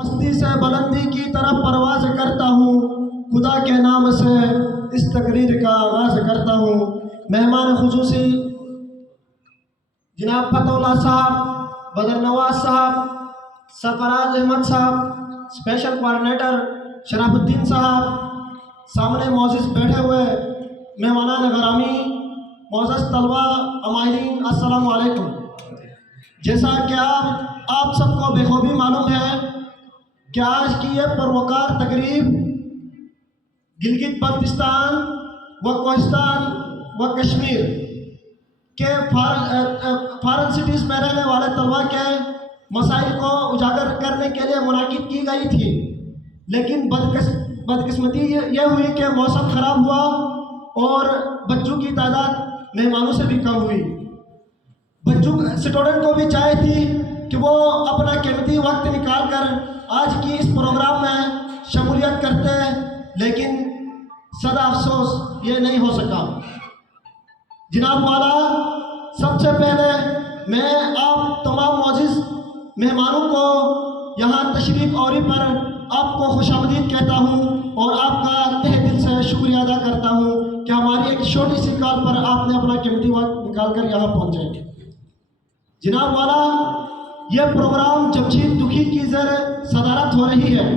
پستی سے بلندی کی طرف پرواز کرتا ہوں، خدا کے نام سے اس تقریر کا آغاز کرتا ہوں۔ مہمان خصوصی جناب فتح اللہ صاحب، بدر نواز صاحب، سرفراز احمد صاحب، اسپیشل کوآرڈینیٹر شرف الدین صاحب، سامنے معزز بیٹھے ہوئے مہمانان گرامی، معزز طلباء، عمائرین، السلام علیکم۔ جیسا کہ آپ سب کو بخوبی معلوم ہے کہ آج کی یہ پروقار تقریب گلگت بلتستان و کوہستان و کشمیر کے فارن سٹیز میں رہنے والے طلباء کے مسائل کو اجاگر کرنے کے لیے منعقد کی گئی تھی، لیکن بدقسمتی یہ ہوئی کہ موسم خراب ہوا اور بچوں کی تعداد مہمانوں سے بھی کم ہوئی۔ بچوں اسٹوڈنٹ کو بھی چاہیے تھی کہ وہ اپنا قیمتی وقت نکال کر آج کی اس پروگرام میں شمولیت کرتے، لیکن صدا افسوس یہ نہیں ہو سکا۔ جناب والا، سب سے پہلے میں آپ تمام معزز مہمانوں کو یہاں تشریف آوری پر آپ کو خوش آمدید کہتا ہوں اور آپ کا تہ دل سے شکریہ ادا کرتا ہوں کہ ہماری ایک چھوٹی سی کال پر آپ نے اپنا قیمتی وقت نکال کر یہاں پہنچے۔ جناب والا، یہ پروگرام جمشید دکھی کی زیر صدارت ہو رہی ہے۔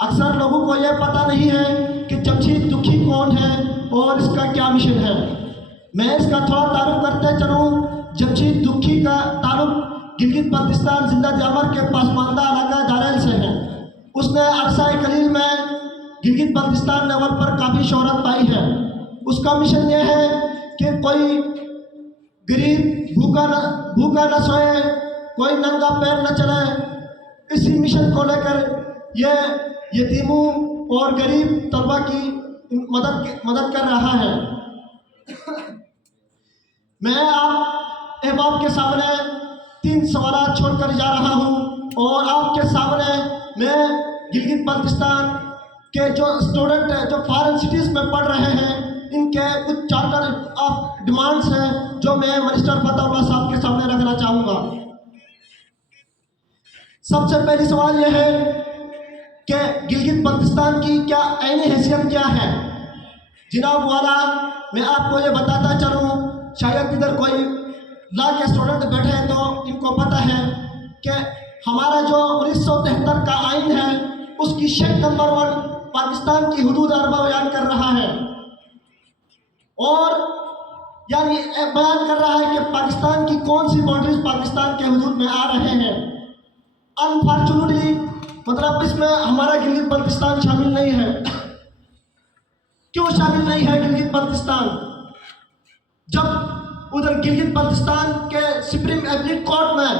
اکثر لوگوں کو یہ پتہ نہیں ہے کہ جمشید دکھی کون ہے اور اس کا کیا مشن ہے۔ میں اس کا تھوڑا تعارف کرتے چلوں۔ جمشید دکھی کا تعلق گلگت بلتستان ضلع دیامر کے پسماندہ علاقہ داریل سے ہے۔ اس نے عرصہ قلیل میں گلگت بلتستان لیول پر کافی شہرت پائی ہے۔ اس کا مشن یہ ہے کہ کوئی غریب بھوکا نہ سوئے، کوئی ننگا پیر نہ چلے۔ اسی مشن کو لے کر یہ یتیموں اور غریب طلباء کی مدد کر رہا ہے۔ میں آپ احباب کے سامنے 3 سوالات چھوڑ کر جا رہا ہوں اور آپ کے سامنے میں گلگت بلتستان کے جو اسٹوڈنٹ ہیں جو فارن سٹیز میں پڑھ رہے ہیں ان کے کچھ چارٹر آف ڈیمانڈس ہیں جو میں منسٹر فتح اللہ صاحب کے سامنے رکھنا چاہوں گا۔ سب سے پہلی سوال یہ ہے کہ گلگت بلتستان کی کیا عینی حیثیت کیا ہے؟ جناب والا، میں آپ کو یہ بتاتا چلوں، شاید ادھر کوئی لا کے اسٹوڈنٹ بیٹھے ہیں تو ان کو پتہ ہے کہ ہمارا جو 1973 کا آئین ہے اس کی شرط نمبر 1 پاکستان کی حدود اربع بیان کر رہا ہے، اور یعنی بیان کر رہا ہے کہ پاکستان کی کون سی باؤنڈریز پاکستان کے حدود میں آ رہے ہیں۔ انفارچونیٹلی مطلب اس میں ہمارا گلگت بلتستان شامل نہیں ہے۔ کیوں شامل نہیں ہے گلگت بلتستان؟ جب ادھر گلگت بلتستان کے سپریم ایپلیٹ کورٹ میں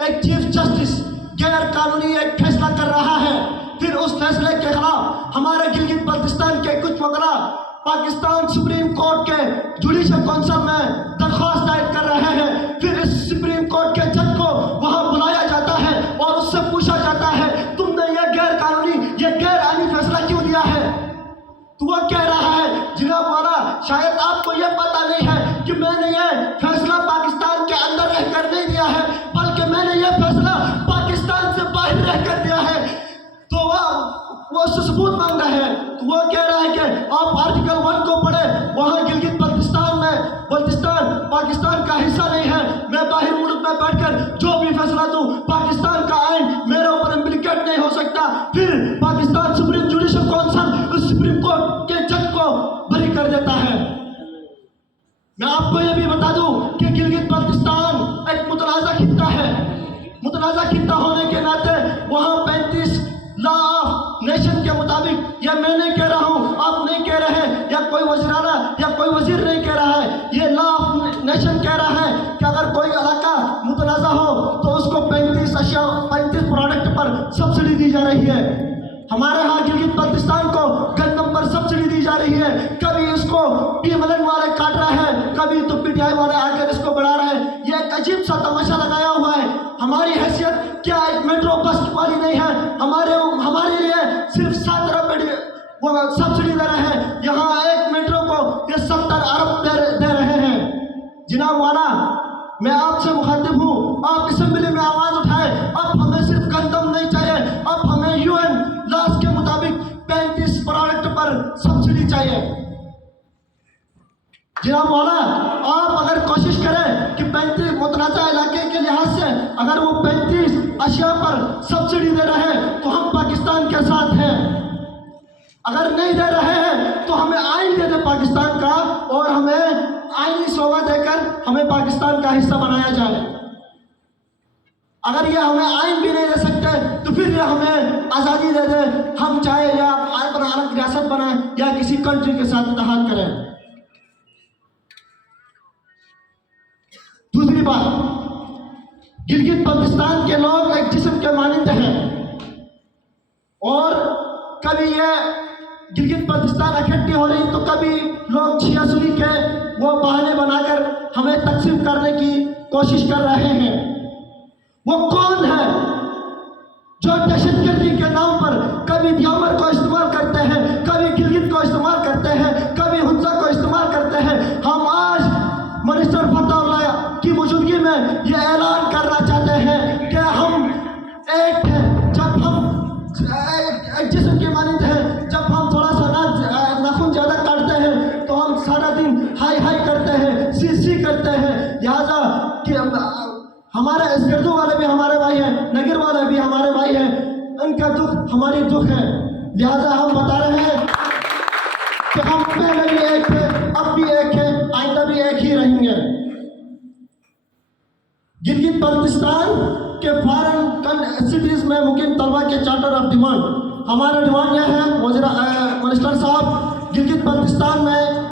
ایک چیف جسٹس غیر قانونی ایک فیصلہ کر رہا ہے، پھر اس فیصلے کے خلاف ہمارے گلگت بلتستان کے کچھ وکلا پاکستان سپریم کورٹ کے جوڈیشل کونسل میں درخواست دائر کر رہے ہیں، پھر اس سپریم کورٹ کے جج کو وہاں بلایا جاتا ہے اور اس سے پوچھا جاتا ہے تم نے یہ غیر قانونی یہ غیر آئینی فیصلہ کیوں دیا ہے؟ تو وہ کہہ رہا ہے جناب والا، شاید آپ کو یہ پتہ نہیں ہے کہ میں نے یہ فیصلہ پاکستان کے اندر رہ کر نہیں دیا ہے، بلکہ میں نے یہ فیصلہ پاکستان سے باہر رہ کر دیا ہے۔ تو وہ اس سے ثبوت مانگ رہا ہے۔ تو وہ کہہ رہا ہے کہ آپ آرٹیکل 1 کو پڑھیں، وہاں گلگت بلتستان پاکستان کا حصہ نہیں ہے، میں باہر ملک میں بیٹھ کر جو بھی فیصلہ دوں پاکستان کا آئین میرے اوپر امپلیکیٹ نہیں ہو سکتا۔ پھر پاکستان سپریم جوڈیشل کونسل اس سپریم کورٹ کے جج کو بری کر دیتا ہے۔ میں آپ کو یہ بھی بتا دوں کہ گلگت بلتستان ایک متنازع خطہ ہے۔ متنازع خطہ ہونے کے ناطے وہاں 35 لا آف نیشن کے مطابق، یہ میں نہیں کہہ رہا ہوں، آپ نہیں کہہ رہے یا کوئی وزیر اعلیٰ یا کوئی وزیر نہیں کہہ رہا ہے، یہ لا آف نیشن کہہ رہا ہے کہ اگر کوئی علاقہ متنازع ہو تو اس کو 35 پروڈکٹ پر سبسڈی دی جا رہی ہے۔ ہمارے ہاں گلگت بلتستان کو گن نمبر سبسڈی دی جا رہی ہے، کبھی اس کو پی ایم ایل این والے کاٹ رہے ہیں، کبھی تو پی ٹی آئی والے آ کر اس کو بڑھا رہے ہیں۔ یہ ایک عجیب سا تماشا لگایا ہوا ہے۔ ہماری حیثیت کیا ایک میٹرو بس والی نہیں ہے؟ ہمارے لیے صرف 7 روپے وہ سبسڈی دے رہے ہیں، یہاں ایک میٹرو کو یہ 70 ارب دے رہے ہیں۔ جناب والا، میں آپ سے مخاطب ہوں، آپ اسمبلی میں آواز اٹھائے، اب ہمیں صرف گندم نہیں چاہیے، اب ہمیں چاہیے۔ جناب مولا، آپ اگر کوشش کریں کہ 35 متنازع علاقے کے لحاظ سے اگر وہ 35 اشیاء پر سبسڈی دے رہے ہیں تو ہم پاکستان کے ساتھ ہیں، اگر نہیں دے رہے ہیں تو ہمیں آئین دے دے پاکستان کا، اور ہمیں آئینی شعبہ دے کر ہمیں پاکستان کا حصہ بنایا جائے۔ اگر یہ ہمیں آئین بھی نہیں دے سکتے تو پھر یہ ہمیں آزادی دے دے، ہم چاہے یا اپنا الگ ریاست بنائیں یا کسی کنٹری کے ساتھ اتحاد کریں۔ دوسری بات، گلگت بلتستان کے لوگ ایک جسم کے مانند ہیں، اور کبھی یہ گلگت بلتستان اکٹھی ہو رہی تو کبھی لوگ شیعہ سنی کے وہ بہانے بنا کر ہمیں تقسیم کرنے کی کوشش کر رہے ہیں۔ وہ کون ہے جو دہشت گردی کے نام پر کبھی دیوبند کو استعمال کرتے ہیں، کبھی گلگت کو استعمال کرتے ہیں، کبھی ہنسا کو استعمال کرتے ہیں؟ ہم آج منسٹر فتح اللہ کی موجودگی میں یہ اعلان کرنا چاہتے ہیں کہ ہم ایک ہیں، جب ہم ایک جسم کے مانند ہیں، جب ہم تھوڑا سا ناخن زیادہ کاٹتے ہیں تو ہم سارا دن ہائی ہائی کرتے ہیں، سی سی کرتے ہیں۔ لہٰذا کہ ہمارے اسکردو والے بھی ہمارے بھائی ہیں، نگر والے بھی ہمارے بھائی ہیں، ان کا دکھ ہماری دکھ ہے۔ لہٰذا ہم بتا رہے ہیں کہ ہم پہلے بھی ایک تھے، اب بھی ایک ہے، آئندہ بھی ایک ہی رہیں گے۔ گلگت بلتستان کے فارن سٹیز میں مقیم طلبہ کے چارٹر آف ڈیمانڈ، ہمارا ڈیمانڈ یہ ہے منسٹر صاحب، گلگت بلتستان میں